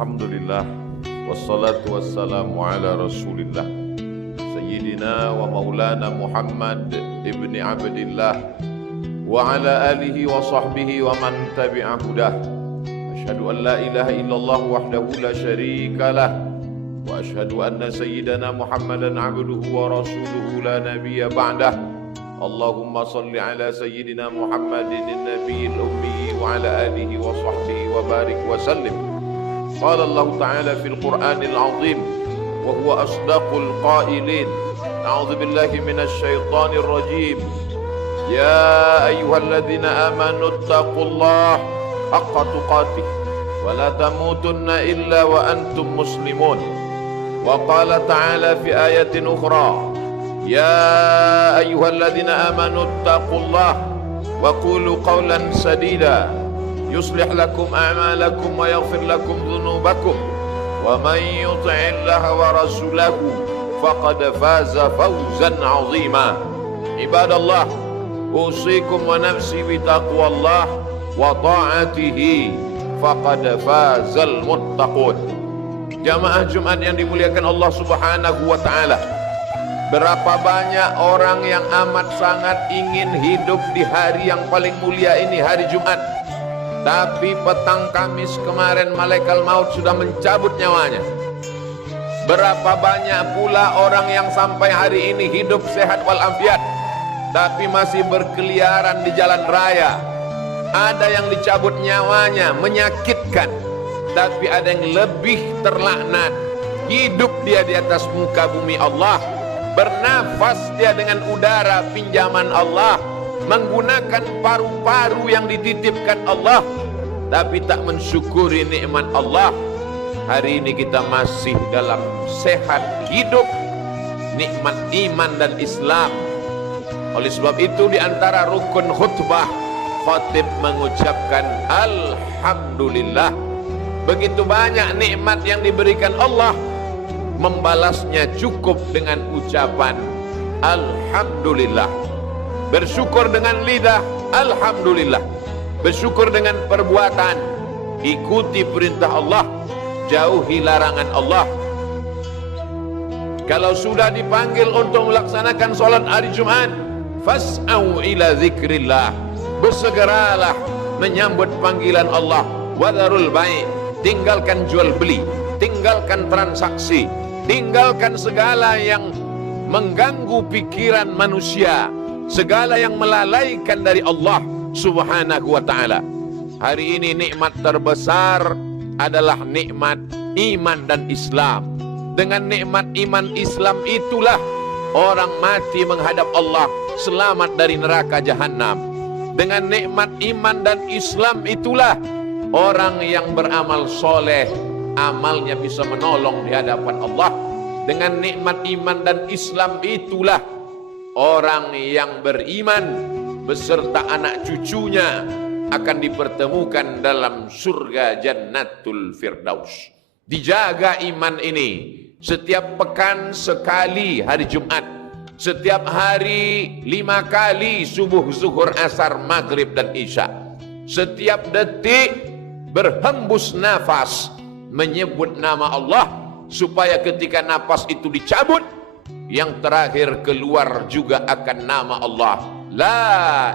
Alhamdulillah, wassalatu wassalamu ala rasulillah Sayyidina wa maulana Muhammad ibni Abdillah wa ala alihi wa sahbihi wa man tabi'a hudah. Asyhadu an la ilaha illallah wahdahu la syarika lah wa asyhadu anna sayyidana Muhammadan abduhu wa rasuluhu la nabiyya ba'dah. Allahumma salli ala sayyidina Muhammadin nabiyil ummi wa ala alihi wa sahbihi wa barik wa sallim. Qala Allah Ta'ala fil Qur'anil azim wa huwa asdaqul qailin. A'udzu billahi minasy syaithanir rajim. Ya ayyuhalladzina amanu taqullaha haqqa tuqatih wa la tamutunna illa wa antum muslimun. Wa qala ta'ala fi ayatin ukhra, ya ayyuhalladzina amanu taqullaha wa qulu qawlan sadida yuslih lakum a'malakum wa yaghfir lakum dhunubakum wa man yuti'illaha wa rasulahu faqad faza fawzan 'azima. Ibadallah, usikum wa nafsi bi taqwallah wa ta'atihi faqad fazal muttaqun. Jamaah Jumat yang dimuliakan Allah Subhanahu wa taala, berapa banyak orang yang amat sangat ingin hidup di hari yang paling mulia ini, hari Jumat. Tapi petang Kamis kemarin malaikat maut sudah mencabut nyawanya. Berapa banyak pula orang yang sampai hari ini hidup sehat walafiat, tapi masih berkeliaran di jalan raya. Ada yang dicabut nyawanya, menyakitkan. Tapi ada yang lebih terlaknat, hidup dia di atas muka bumi Allah, bernafas dia dengan udara pinjaman Allah, menggunakan paru-paru yang dititipkan Allah, tapi tak mensyukuri nikmat Allah. Hari ini kita masih dalam sehat hidup, nikmat iman dan Islam. Oleh sebab itu di antara rukun khutbah, khatib mengucapkan Alhamdulillah. Begitu banyak nikmat yang diberikan Allah, membalasnya cukup dengan ucapan Alhamdulillah. Bersyukur dengan lidah, Alhamdulillah. Bersyukur dengan perbuatan, ikuti perintah Allah, jauhi larangan Allah. Kalau sudah dipanggil untuk melaksanakan sholat hari Jumat, fas'au ila zikrillah, bersegeralah menyambut panggilan Allah. Wadharul bai', tinggalkan jual beli, tinggalkan transaksi, tinggalkan segala yang mengganggu pikiran manusia, segala yang melalaikan dari Allah Subhanahu wa ta'ala. Hari ini nikmat terbesar adalah nikmat iman dan Islam. Dengan nikmat iman Islam itulah orang mati menghadap Allah selamat dari neraka jahanam. Dengan nikmat iman dan Islam itulah orang yang beramal soleh, amalnya bisa menolong di hadapan Allah. Dengan nikmat iman dan Islam itulah orang yang beriman beserta anak cucunya akan dipertemukan dalam surga Jannatul Firdaus. Dijaga iman ini. Setiap pekan sekali hari Jumat, setiap hari 5 kali subuh, zuhur, asar, maghrib dan isya. Setiap detik berhembus nafas menyebut nama Allah, supaya ketika nafas itu dicabut, yang terakhir keluar juga akan nama Allah, la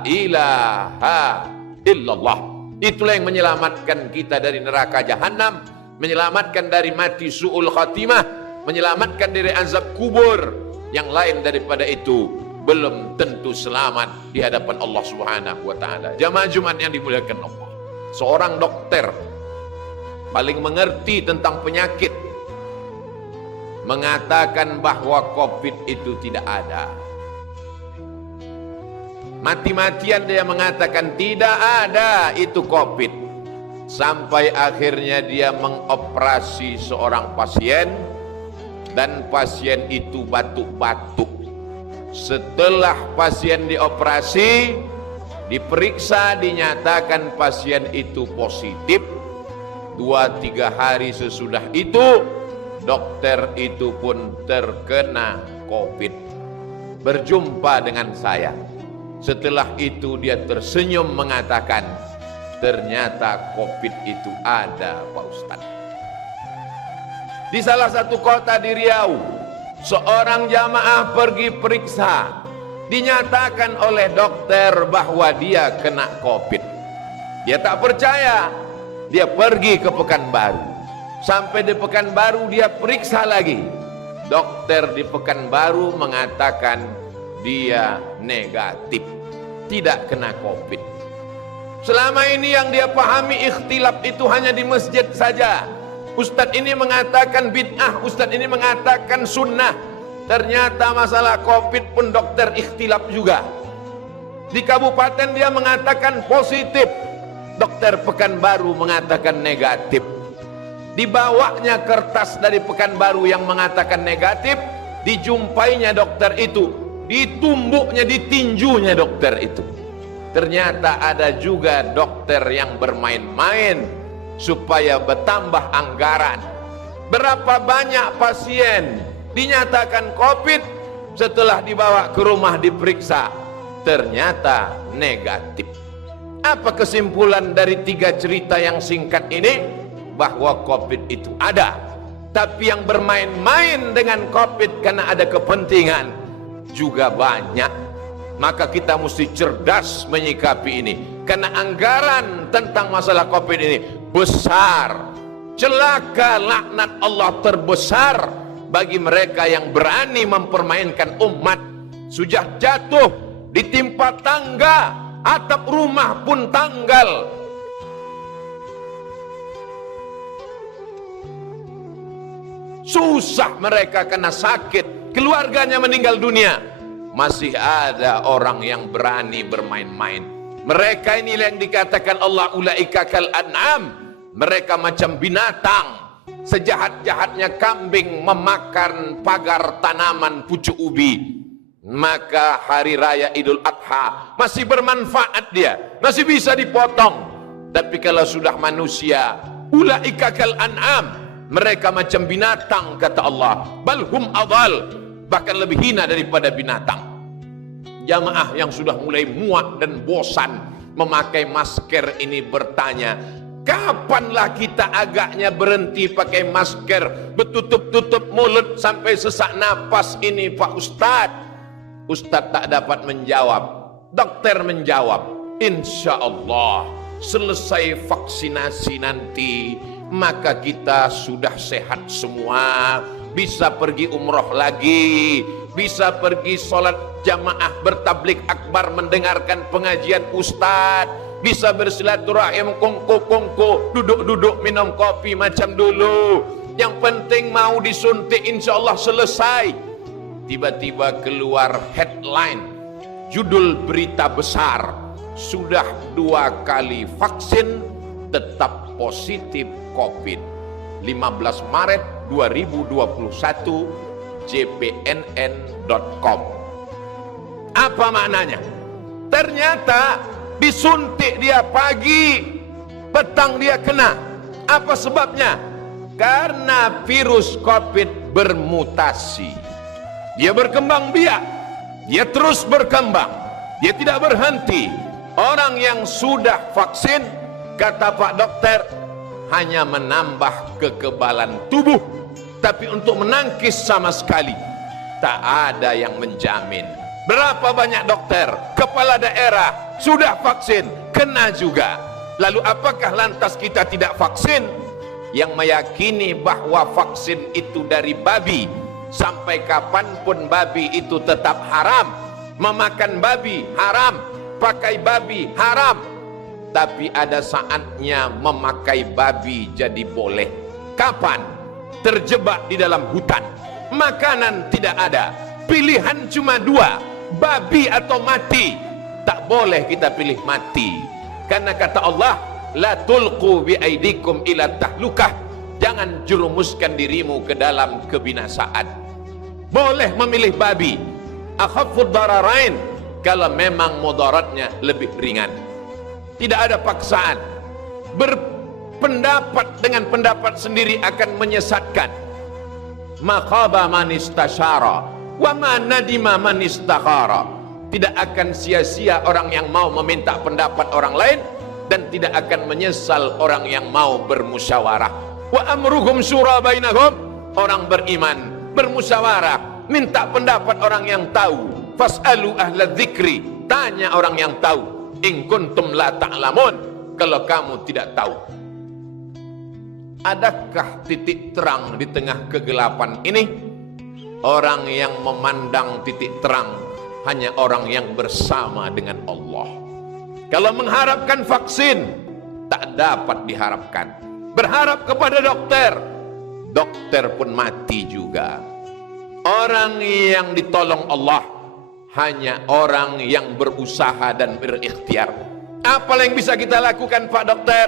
ilaha illallah. Itulah yang menyelamatkan kita dari neraka jahanam, menyelamatkan dari mati su'ul khatimah, menyelamatkan dari azab kubur. Yang lain daripada itu belum tentu selamat di hadapan Allah Subhanahu wa ta'ala. Jamaah Jumat yang dimuliakan Allah, seorang dokter paling mengerti tentang penyakit mengatakan bahwa COVID itu tidak ada. Mati-matian dia mengatakan tidak ada itu COVID. Sampai akhirnya dia mengoperasi seorang pasien, dan pasien itu batuk-batuk. Setelah pasien dioperasi, diperiksa, dinyatakan pasien itu positif. 2-3 hari sesudah itu, dokter itu pun terkena COVID. Berjumpa dengan saya. Setelah itu dia tersenyum mengatakan, ternyata COVID itu ada Pak Ustadz. Di salah satu kota di Riau, seorang jamaah pergi periksa, dinyatakan oleh dokter bahwa dia kena COVID. Dia tak percaya, dia pergi ke Pekanbaru. Sampai di Pekanbaru dia periksa lagi. Dokter di Pekanbaru mengatakan dia negatif, tidak kena COVID. Selama ini yang dia pahami ikhtilaf itu hanya di masjid saja. Ustadz ini mengatakan bid'ah, ustadz ini mengatakan sunnah. Ternyata masalah COVID pun dokter ikhtilaf juga. Di kabupaten dia mengatakan positif, dokter Pekanbaru mengatakan negatif. Dibawanya kertas dari Pekanbaru yang mengatakan negatif, dijumpainya dokter itu, ditumbuknya, ditinjunya dokter itu. Ternyata ada juga dokter yang bermain-main supaya bertambah anggaran. Berapa banyak pasien dinyatakan COVID, setelah dibawa ke rumah diperiksa ternyata negatif. Apa kesimpulan dari 3 cerita yang singkat ini? Bahwa COVID itu ada, tapi yang bermain-main dengan COVID karena ada kepentingan juga banyak. Maka kita mesti cerdas menyikapi ini, karena anggaran tentang masalah COVID ini besar. Celaka, laknat Allah terbesar bagi mereka yang berani mempermainkan umat. Sudah jatuh, ditimpa tangga, atap rumah pun tanggal. Susah mereka kena sakit, keluarganya meninggal dunia. Masih ada orang yang berani bermain-main. Mereka ini yang dikatakan Allah ulaika kal an'am. Mereka macam binatang. Sejahat-jahatnya kambing memakan pagar tanaman pucuk ubi, maka hari raya Idul Adha masih bermanfaat dia, masih bisa dipotong. Tapi kalau sudah manusia, ulaika kal an'am, mereka macam binatang, kata Allah. Balhum adal, bahkan lebih hina daripada binatang. Jamaah yang sudah mulai muak dan bosan memakai masker ini bertanya, kapanlah kita agaknya berhenti pakai masker, bertutup-tutup mulut sampai sesak napas ini Pak Ustadz? Ustadz tak dapat menjawab. Dokter menjawab, insya Allah selesai vaksinasi nanti, maka kita sudah sehat semua, bisa pergi umroh lagi, bisa pergi sholat jamaah bertablik akbar mendengarkan pengajian ustadz, bisa bersilaturahim kongko-kongko, duduk-duduk minum kopi macam dulu. Yang penting mau disuntik, insya Allah selesai. Tiba-tiba keluar headline, judul berita besar, sudah 2 kali vaksin tetap positif COVID. 15 Maret 2021, jpnn.com. Apa maknanya? Ternyata disuntik dia pagi, petang dia kena. Apa sebabnya? Karena virus COVID bermutasi. Dia berkembang biak, dia terus berkembang, dia tidak berhenti. Orang yang sudah vaksin, kata Pak Dokter, hanya menambah kekebalan tubuh, tapi untuk menangkis sama sekali tak ada yang menjamin. Berapa banyak dokter, kepala daerah sudah vaksin, kena juga. Lalu apakah lantas kita tidak vaksin? Yang meyakini bahwa vaksin itu dari babi, sampai kapanpun babi itu tetap haram. Memakan babi haram, pakai babi haram. Tapi ada saatnya memakai babi jadi boleh. Kapan? Terjebak di dalam hutan, makanan tidak ada, pilihan cuma 2, babi atau mati. Tak boleh kita pilih mati, karena kata Allah, la tulqu bi aidikum ila tahlukah, jangan jerumuskan dirimu ke dalam kebinasaan. Boleh memilih babi, akhaffud dararain, kalau memang mudaratnya lebih ringan. Tidak ada paksaan. Berpendapat dengan pendapat sendiri akan menyesatkan. Maqaba man istasyara wa ma nadima man istakhara. Tidak akan sia-sia orang yang mau meminta pendapat orang lain, dan tidak akan menyesal orang yang mau bermusyawarah. Wa amruhum syura bainahum, orang beriman, bermusyawarah, minta pendapat orang yang tahu. Fas'alu ahla dzikri, tanya orang yang tahu. In kuntum la ta'lamun, kalau kamu tidak tahu. Adakah titik terang di tengah kegelapan ini? Orang yang memandang titik terang hanya orang yang bersama dengan Allah. Kalau mengharapkan vaksin, tak dapat diharapkan. Berharap kepada dokter, dokter pun mati juga. Orang yang ditolong Allah hanya orang yang berusaha dan berikhtiar. Apa yang bisa kita lakukan, Pak Dokter?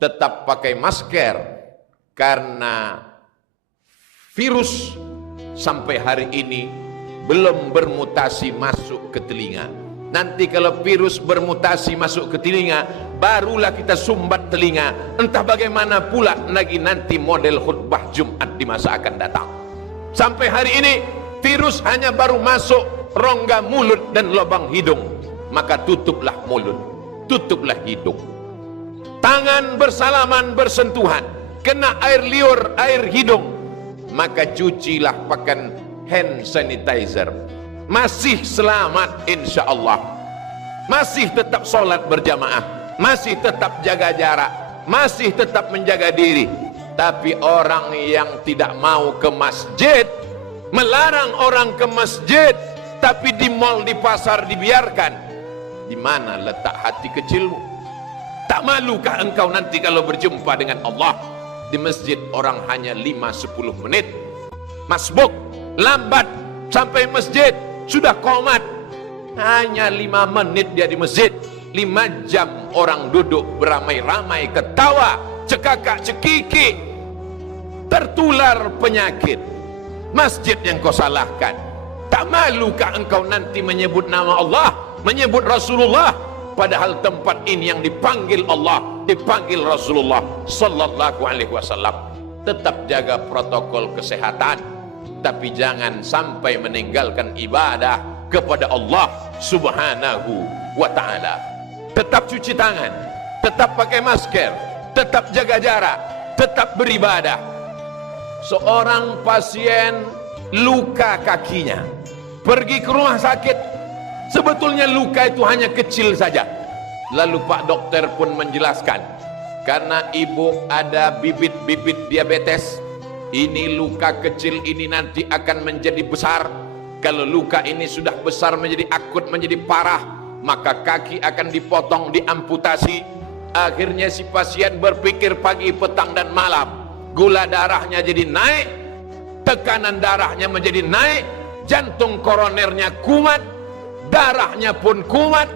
Tetap pakai masker, karena virus sampai hari ini belum bermutasi masuk ke telinga. Nanti kalau virus bermutasi masuk ke telinga, barulah kita sumbat telinga. Entah bagaimana pula lagi nanti model khutbah Jumat di masa akan datang. Sampai hari ini virus hanya baru masuk rongga mulut dan lubang hidung. Maka tutuplah mulut, tutuplah hidung. Tangan bersalaman bersentuhan, kena air liur, air hidung, maka cucilah pakai hand sanitizer. Masih selamat insya Allah. Masih tetap sholat berjamaah, masih tetap jaga jarak, masih tetap menjaga diri. Tapi orang yang tidak mau ke masjid, melarang orang ke masjid, tapi di mal, di pasar dibiarkan. Di mana letak hati kecilmu? Tak malukah engkau nanti kalau berjumpa dengan Allah? Di masjid orang hanya 5-10 menit masbuk, lambat sampai masjid sudah qomat. Hanya 5 menit dia di masjid, 5 jam orang duduk beramai-ramai, ketawa, cekakak cekiki, tertular penyakit. Masjid yang kau salahkan. Tak malukah engkau nanti menyebut nama Allah, menyebut Rasulullah, padahal tempat ini yang dipanggil Allah, dipanggil Rasulullah sallallahu alaihi wasallam. Tetap jaga protokol kesehatan, tapi jangan sampai meninggalkan ibadah kepada Allah subhanahu wa ta'ala. Tetap cuci tangan, tetap pakai masker, tetap jaga jarak, tetap beribadah. Seorang pasien luka kakinya, pergi ke rumah sakit, sebetulnya luka itu hanya kecil saja. Lalu Pak Dokter pun menjelaskan, karena ibu ada bibit-bibit diabetes, ini luka kecil ini nanti akan menjadi besar. Kalau luka ini sudah besar menjadi akut, menjadi parah, maka kaki akan dipotong, diamputasi. Akhirnya si pasien berpikir pagi, petang dan malam, gula darahnya jadi naik, tekanan darahnya menjadi naik, jantung koronernya kumat, darahnya pun kumat.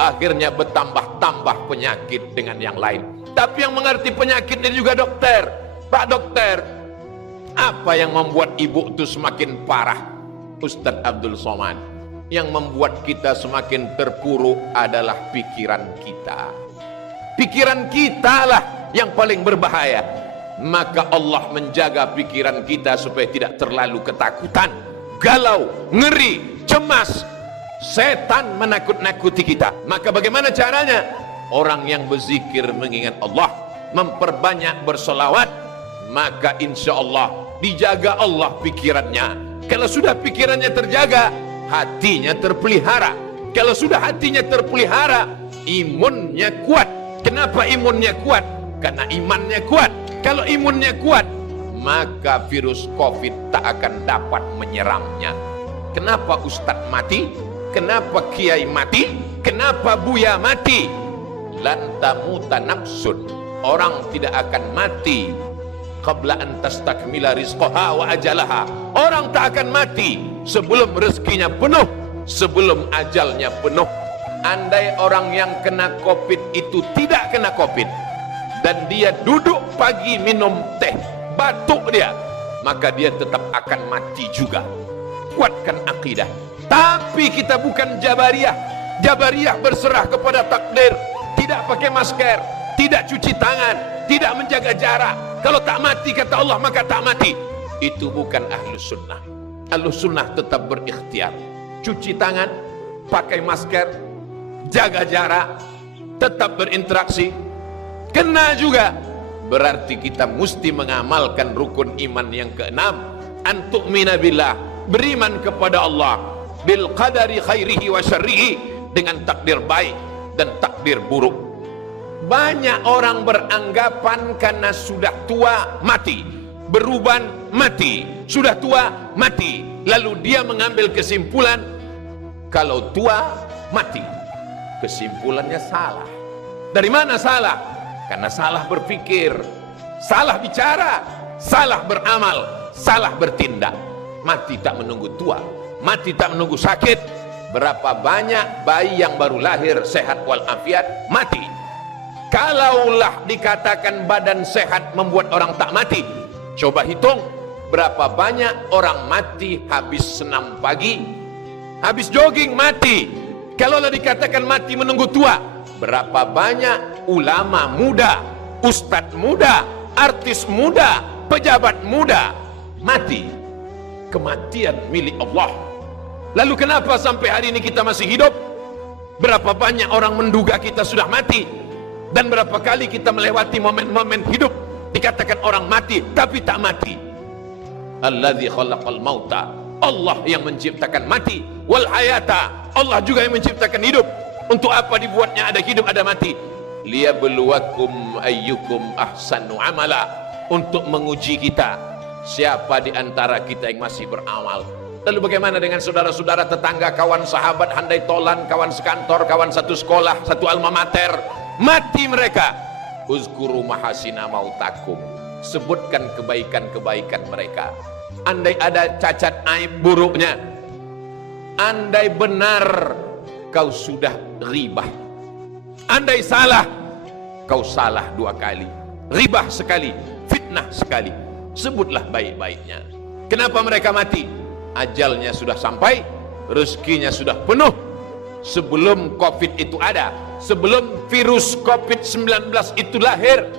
Akhirnya bertambah-tambah penyakit dengan yang lain. Tapi yang mengerti penyakit ini juga dokter. Pak Dokter, apa yang membuat ibu itu semakin parah? Ustadz Abdul Somad, yang membuat kita semakin terpuruk adalah pikiran kita. Pikiran kita lah yang paling berbahaya. Maka Allah menjaga pikiran kita supaya tidak terlalu ketakutan, galau, ngeri, cemas. Setan menakut-nakuti kita. Maka bagaimana caranya? Orang yang berzikir mengingat Allah, memperbanyak bersolawat, maka insya Allah dijaga Allah pikirannya. Kalau sudah pikirannya terjaga, hatinya terpelihara. Kalau sudah hatinya terpelihara, imunnya kuat. Kenapa imunnya kuat? Karena imannya kuat. Kalau imunnya kuat, maka virus COVID tak akan dapat menyerangnya. Kenapa Ustadz mati? Kenapa Kiai mati? Kenapa Buya mati? Lantamuta nafsun, orang tidak akan mati qabla an tastakmila rizqaha wa ajalaha. Orang tak akan mati sebelum rezekinya penuh, sebelum ajalnya penuh. Andai orang yang kena COVID itu tidak kena COVID, dan dia duduk pagi minum teh, batuk dia, maka dia tetap akan mati juga. Kuatkan akidah. Tapi kita bukan Jabariyah. Jabariyah berserah kepada takdir, tidak pakai masker, tidak cuci tangan, tidak menjaga jarak. Kalau tak mati kata Allah maka tak mati. Itu bukan Ahlus Sunnah. Ahlus Sunnah tetap berikhtiar, cuci tangan, pakai masker, jaga jarak, tetap berinteraksi. Kena juga berarti kita mesti mengamalkan rukun iman yang keenam, antu'mina billah, beriman kepada Allah, bil qadari khairihi wa syarrihi, dengan takdir baik dan takdir buruk. Banyak orang beranggapan karena sudah tua mati, beruban mati, sudah tua mati, lalu dia mengambil kesimpulan kalau tua mati. Kesimpulannya salah. Dari mana salah? Karena salah berpikir, salah bicara, salah beramal, salah bertindak. Mati tak menunggu tua, mati tak menunggu sakit. Berapa banyak bayi yang baru lahir sehat walafiat mati. Kalaulah dikatakan badan sehat membuat orang tak mati, coba hitung berapa banyak orang mati habis senam pagi, habis jogging mati. Kalaulah dikatakan mati menunggu tua, berapa banyak ulama muda, ustadz muda, artis muda, pejabat muda mati. Kematian milik Allah. Lalu kenapa sampai hari ini kita masih hidup? Berapa banyak orang menduga kita sudah mati, dan berapa kali kita melewati momen-momen hidup dikatakan orang mati tapi tak mati. Alladzi khalaqal mauta, Allah yang menciptakan mati, wal hayata, Allah juga yang menciptakan hidup. Untuk apa dibuatnya ada hidup ada mati? Liyabluwakum ayyukum ahsanu amala, untuk menguji kita siapa di antara kita yang masih beramal. Lalu bagaimana dengan saudara-saudara, tetangga, kawan, sahabat, handai tolan, kawan sekantor, kawan satu sekolah, satu alma mater, mati mereka. Uzkuru mahasina mautakum, sebutkan kebaikan-kebaikan mereka. Andai ada cacat aib buruknya, andai benar kau sudah ribah, andai salah kau salah 2 kali, ribah sekali, fitnah sekali, sebutlah baik-baiknya. Kenapa mereka mati? Ajalnya sudah sampai, rezekinya sudah penuh. Sebelum COVID itu ada, sebelum virus COVID-19 itu lahir,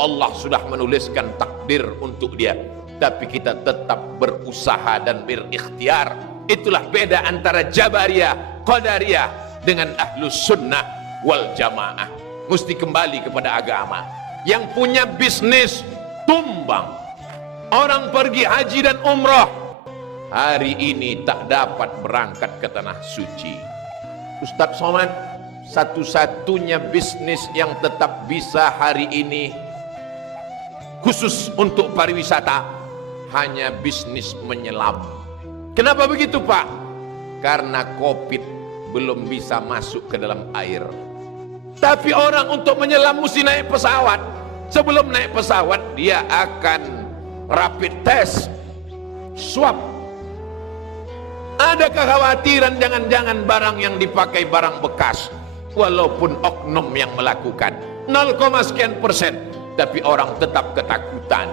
Allah sudah menuliskan takdir untuk dia. Tapi kita tetap berusaha dan berikhtiar. Itulah beda antara Jabariyah, Qadariyah dengan Ahlus Sunnah wal Jamaah. Mesti kembali kepada agama. Yang punya bisnis tumbang. Orang pergi haji dan umrah, hari ini tak dapat berangkat ke tanah suci. Ustadz Somad, satu-satunya bisnis yang tetap bisa hari ini khusus untuk pariwisata hanya bisnis menyelam. Kenapa begitu, Pak? Karena COVID belum bisa masuk ke dalam air. Tapi orang untuk menyelam mesti naik pesawat. Sebelum naik pesawat dia akan rapid test, swab. Ada kekhawatiran jangan-jangan barang yang dipakai barang bekas, walaupun oknum yang melakukan 0, sekian persen, tapi orang tetap ketakutan.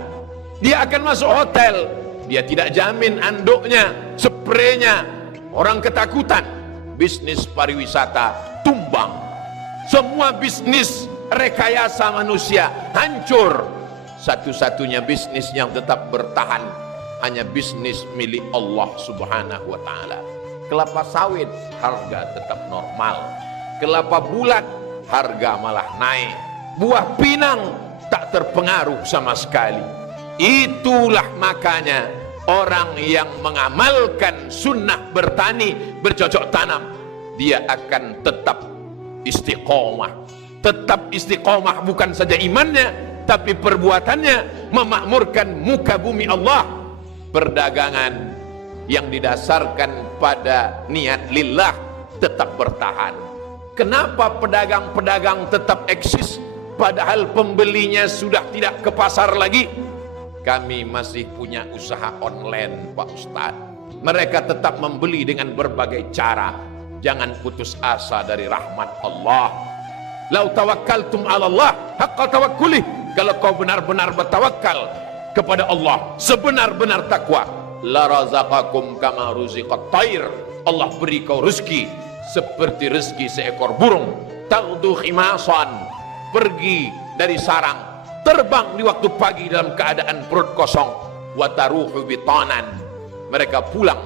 Dia akan masuk hotel, dia tidak jamin anduknya, spraynya, orang ketakutan. Bisnis pariwisata tumbang. Semua bisnis rekayasa manusia hancur. Satu-satunya bisnis yang tetap bertahan hanya bisnis milik Allah Subhanahu wa ta'ala. Kelapa sawit harga tetap normal, kelapa bulat harga malah naik, buah pinang tak terpengaruh sama sekali. Itulah makanya orang yang mengamalkan sunnah bertani, bercocok tanam, dia akan tetap istiqomah. Tetap istiqomah bukan saja imannya, tapi perbuatannya memakmurkan muka bumi Allah. Perdagangan yang didasarkan pada niat lillah tetap bertahan. Kenapa pedagang-pedagang tetap eksis padahal pembelinya sudah tidak ke pasar lagi? Kami masih punya usaha online, Pak Ustadz. Mereka tetap membeli dengan berbagai cara. Jangan putus asa dari rahmat Allah. Lau tawakkaltum ala Allah haqqa tawakkuli, kalau kau benar-benar bertawakal kepada Allah sebenar-benar takwa, la razaqakum kama ruziqat thair, Allah beri kau rezeki seperti rezeki seekor burung. Taghdu khimasan, pergi dari sarang, terbang di waktu pagi dalam keadaan perut kosong. Wa taruhu bitanan, mereka pulang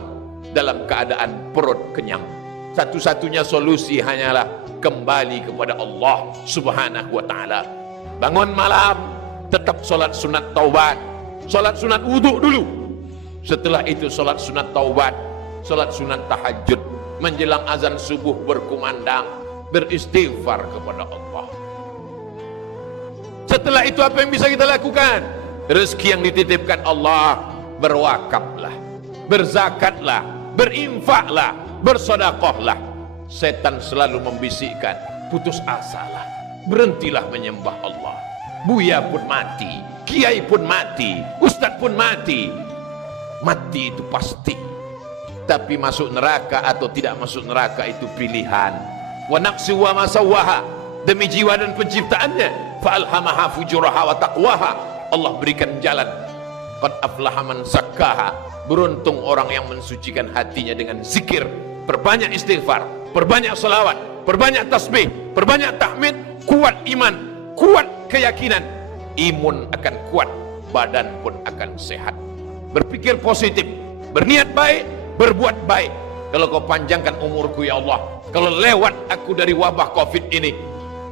dalam keadaan perut kenyang. Satu-satunya solusi hanyalah kembali kepada Allah Subhanahu wa ta'ala. Bangun malam, tetap sholat sunat taubat, sholat sunat wudhu dulu. Setelah itu sholat sunat taubat, sholat sunat tahajud, menjelang azan subuh berkumandang, beristighfar kepada Allah. Setelah itu apa yang bisa kita lakukan? Rezeki yang dititipkan Allah, berwakaflah, berzakatlah, berinfaklah, bersedekahlah. Setan selalu membisikkan, putus asalah, berhentilah menyembah Allah. Buya pun mati, kiai pun mati, ustadz pun mati. Mati itu pasti. Tapi masuk neraka atau tidak masuk neraka itu pilihan. Wa naqsi wa ma sawwaha, demi jiwa dan penciptaannya. Fa alhamaha fujuraha wa taqwaha. Allah berikan jalan. Qad aflaha man zakkaha. Beruntung orang yang mensucikan hatinya dengan zikir, perbanyak istighfar, perbanyak selawat, perbanyak tasbih, perbanyak tahmid, kuat iman, kuat keyakinan. Imun akan kuat, badan pun akan sehat. Berpikir positif, berniat baik, berbuat baik. Kalau kau panjangkan umurku ya Allah, kalau lewat aku dari wabah COVID ini,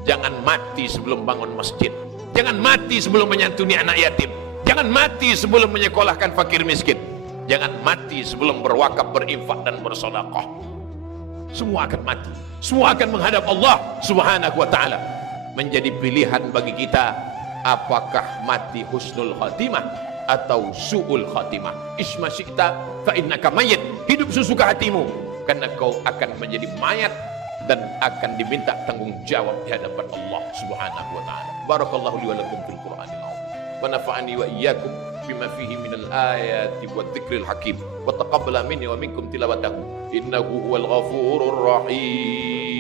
jangan mati sebelum bangun masjid, jangan mati sebelum menyantuni anak yatim, jangan mati sebelum menyekolahkan fakir miskin, jangan mati sebelum berwakaf, berinfak dan bersedekah. Semua akan mati, semua akan menghadap Allah Subhanahu wa ta'ala. Menjadi pilihan bagi kita, apakah mati husnul khatimah atau su'ul khatimah. Isma syi'ta fa innaka mayyit. Hidup sesuka hatimu, karena kau akan menjadi mayat dan akan diminta tanggung jawab di hadapan Allah Subhanahu wa ta'ala. Barakallahu li wa lakum fil Qur'anil azim. Wa nafa'ani wa iyyakum bima fihi minal ayati wa dzikril hakim. Wa taqabbala minni wa minkum tilawatahu. Innahu huwal ghafurur rahim.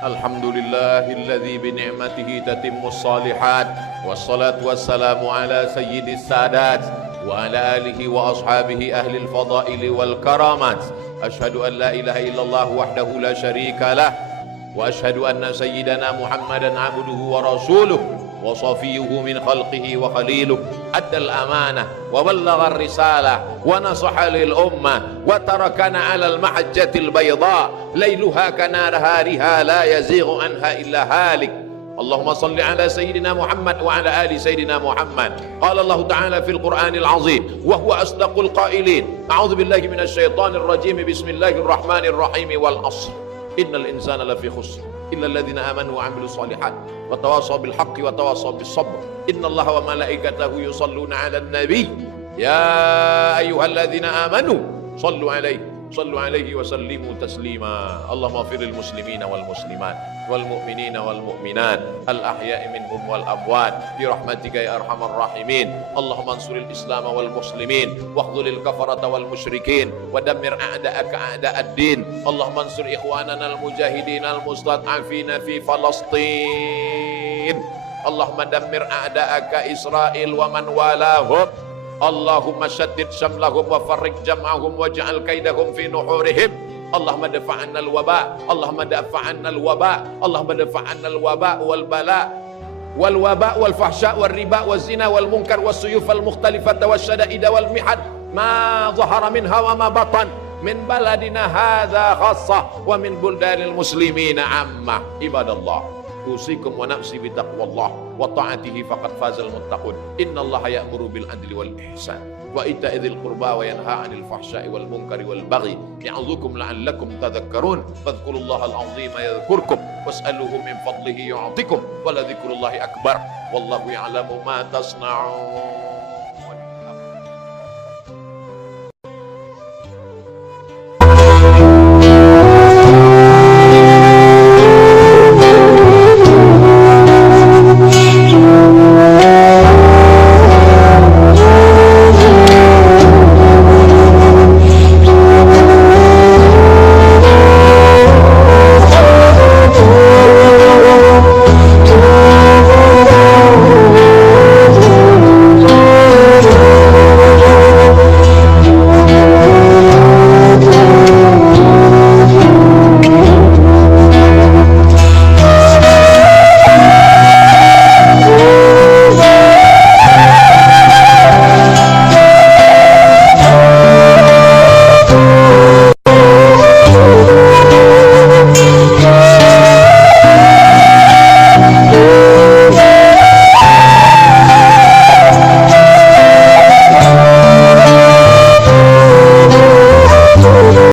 Alhamdulillahilladzi bini'matihi tatimmus salihat. Wassalatu wassalamu ala sayyidis sadat wa ala alihi wa ashabihi ahlil fadaili wal karamat. Ashhadu an la ilaha illallah wahdahu la syarika lah, wa ashhadu anna sayyidana Muhammadan abduhu wa rasuluh wa safiyuhu min khalqihi wa khaliluh. Addal amanah wa ballagha ar-risalah wa nasaha lil ummah wa tarakana 'alal mahajjatil bayda lailuha kanahariha la yazighu anha illa halik. Allahumma salli ala sayyidina Muhammad wa ala ali sayyidina Muhammad. Qala Allah ta'ala fil Qur'anil azim wa huwa asdaqul qailin. A'udzu billahi minasy syaithanir rajim. Bismillahirrahmanirrahim. Wal 'ashr. Innal insana lafi khusr illa alladhina amanu wa 'amilus shalihat wa tawasaw bil haqqi wa tawasaw bis sabr. Innallaha wa malaikatahu yusalluna 'alan nabiy. Ya ayyuhalladzina amanu sallu 'alaihi wa sallimu taslima. Allahumma ighfir lil muslimina wal muslimat wal mu'minina wal mu'minat al ahya'i minhum wal amwat bi rahmatika ya arhamar rahimin. Allahumma ansuril islam wal muslimin wahdhuril kafarata wal musyrikin wa dammir a'da'aka a'da'ad din. Allahumma ansur ikhwanana al mujahidin al mustad'afina fi Falastin. Allahumma dammir a'da'aka Israel wa man walahum. Allahumma syaddid syamlahum wa farrik jam'ahum waj'al kaidahum fi nuhurihim. Allahumma dafa'anna al-waba, Allahumma dafa'anna al-waba, Allahumma dafa'anna al-waba wal bala wal waba wal fahsya wal riba wal zina wal munkar was suyuf al mukhtalifata was syada'ida wal mihad ma zahara minha wa ma batan min baladina hadza khassah wa min buldanil muslimina amma. Ibadallah, usikum wa nafsi bi taqwallah wa ta'atihi faqad fazal muttaqun. Innallaha ya'muru bil adli wal ihsan wa ita'idil qurba wa yanha 'anil fahsya'i wal munkari wal baghi ya'udzukum la'allakum tadhakkarun. Fadhkurullaha al-'azima yadhkurkum was'aluhu min fadlihi yu'tikum wa la dzikrullahi akbar wallahu ya'lamu ma tasna'un.